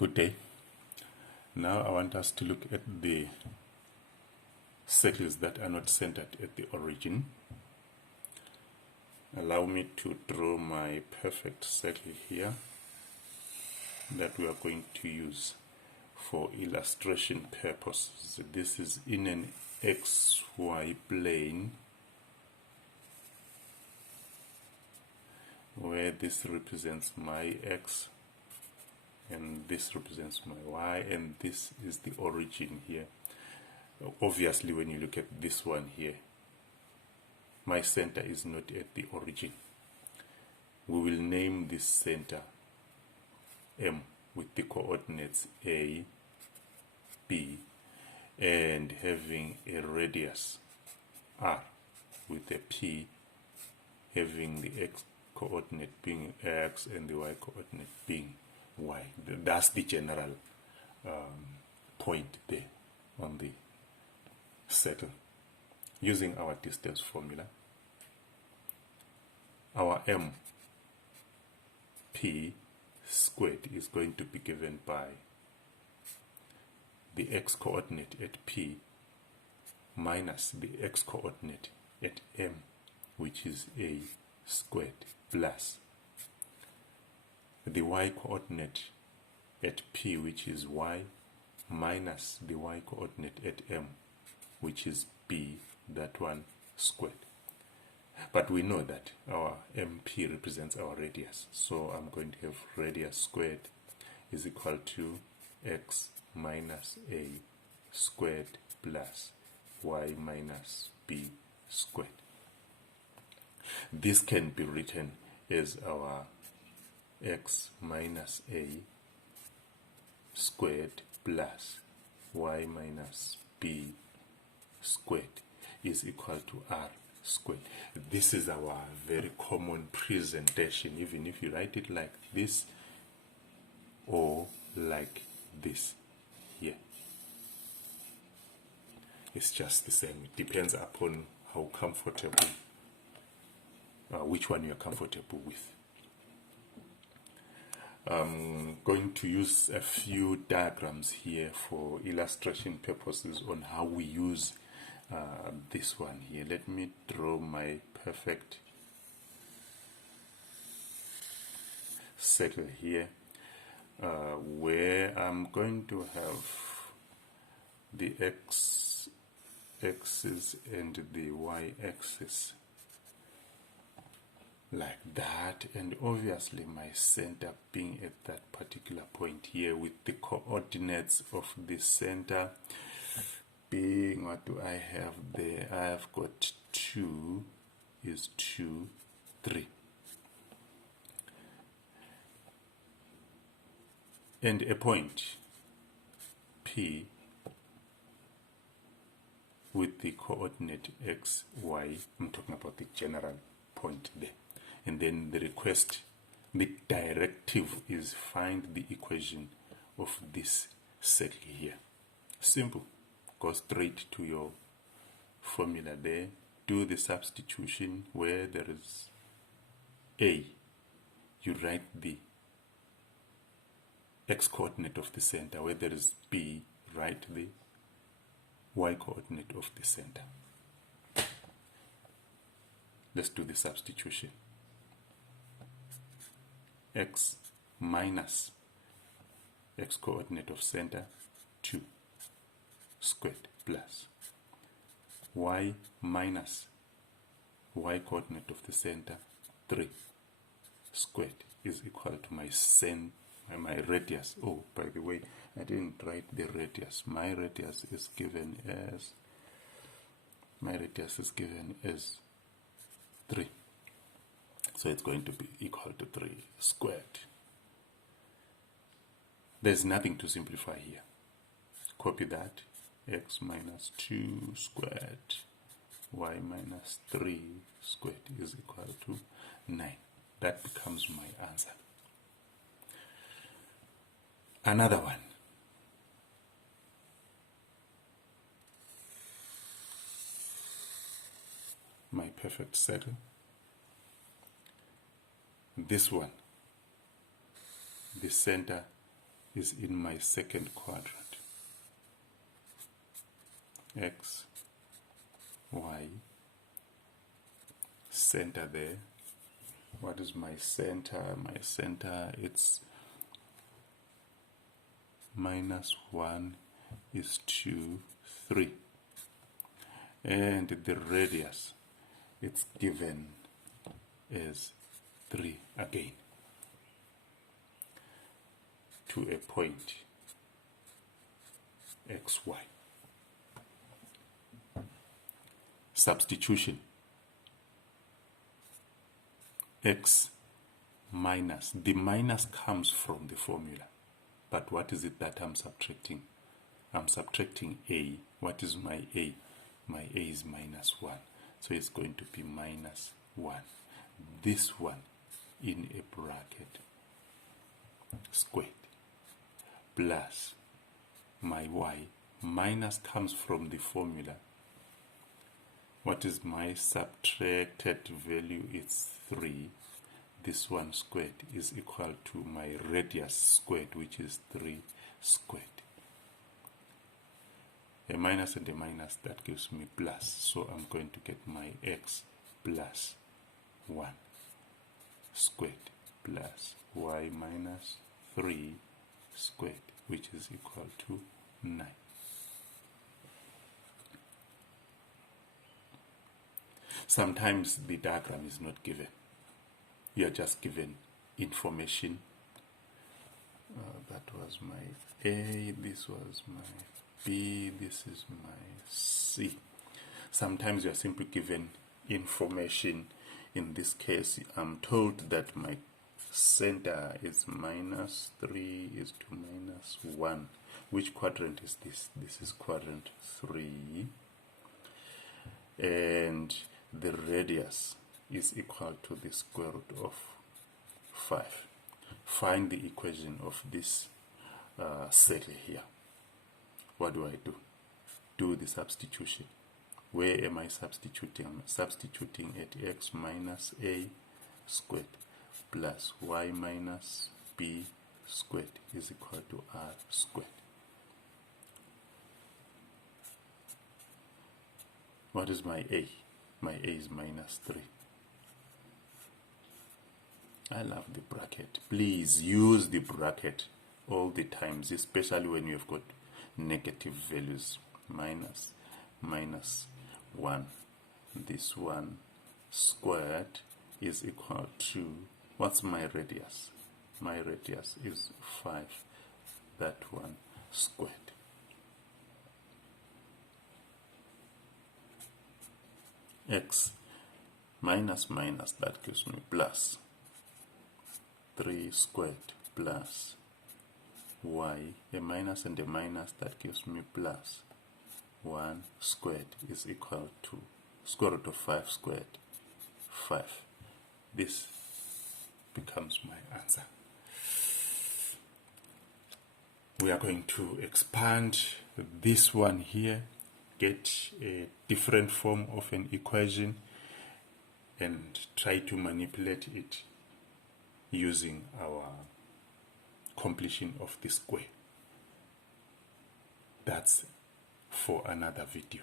Good day. Now I want us to look at the circles that are not centered at the origin. Allow me to draw my perfect circle here that we are going to use for illustration purposes. This is in an XY plane where this represents my X and this represents my Y, and this is the origin here. Obviously, when you look at this one here, my center is not at the origin. We will name this center M with the coordinates A, B, and having a radius R with a P, having the X coordinate being X and the Y coordinate being Y. That's the general point there on the circle. Using our distance formula, our M P squared is going to be given by the X coordinate at P minus the X coordinate at M, which is A squared, plus the Y coordinate at P, which is Y, minus the Y coordinate at M, which is B, that one squared. But we know that our MP represents our radius, so I'm going to have radius squared is equal to X minus A squared plus Y minus B squared. This can be written as our X minus A squared plus Y minus B squared is equal to R squared. This is our very common presentation, even if you write it like this or like this here. It's just the same. It depends upon how comfortable, which one you're comfortable with. I'm going to use a few diagrams here for illustration purposes on how we use this one here. Let me draw my perfect circle here, where I'm going to have the x-axis and the y-axis like that, and obviously my center being at that particular point here with the coordinates of the center being, what do I have there? I have got 2 is 2, 3. And a point P with the coordinate x, y. I'm talking about the general point there. And then the request, the directive is find the equation of this circle here. Simple. Go straight to your formula there. Do the substitution where there is A. You write the x coordinate of the center. Where there is B, write the y coordinate of the center. Let's do the substitution. X minus x coordinate of center 2 squared plus y minus y coordinate of the center 3 squared is equal to my radius. Oh, by the way, I didn't write the radius. My radius is given as 3. So it's going to be equal to 3 squared. There's nothing to simplify here. Copy that. X minus 2 squared, y minus 3 squared is equal to 9. That becomes my answer. Another one. My perfect circle. This one, the center is in my second quadrant. X, Y, center there. What is my center? My center, it's -1 is 2, 3. And the radius, it's given as 3 again, to a point XY. Substitution. X minus, the minus comes from the formula, but what is it that I'm subtracting? I'm subtracting A. What is my A? My A is -1, so it's going to be -1. This one in a bracket squared plus my Y. Minus comes from the formula. What is my subtracted value? It's 3. This one squared is equal to my radius squared, which is 3 squared. A minus and a minus, that gives me plus. So I'm going to get my x plus 1 squared plus y minus 3 squared, which is equal to 9. Sometimes the diagram is not given. You are just given information. That was my A, this was my B, this is my C. Sometimes you are simply given information. In this case, I'm told that my center is -3 is to -1. Which quadrant is this? This is quadrant 3. And the radius is equal to the square root of 5. Find the equation of this circle here. What do I do? Do the substitution. Where am I substituting? I'm substituting at x minus a squared plus y minus b squared is equal to r squared. What is my a? My a is -3. I love the bracket. Please use the bracket all the times, especially when you have got negative values. Minus 1. This one squared is equal to, what's my radius? My radius is 5. That one squared. X minus, that gives me plus 3 squared plus y, a minus and a minus, that gives me plus 1 squared is equal to square root of 5 squared, 5. This becomes my answer. We are going to expand this one here, get a different form of an equation, and try to manipulate it using our completion of the square. That's for another video.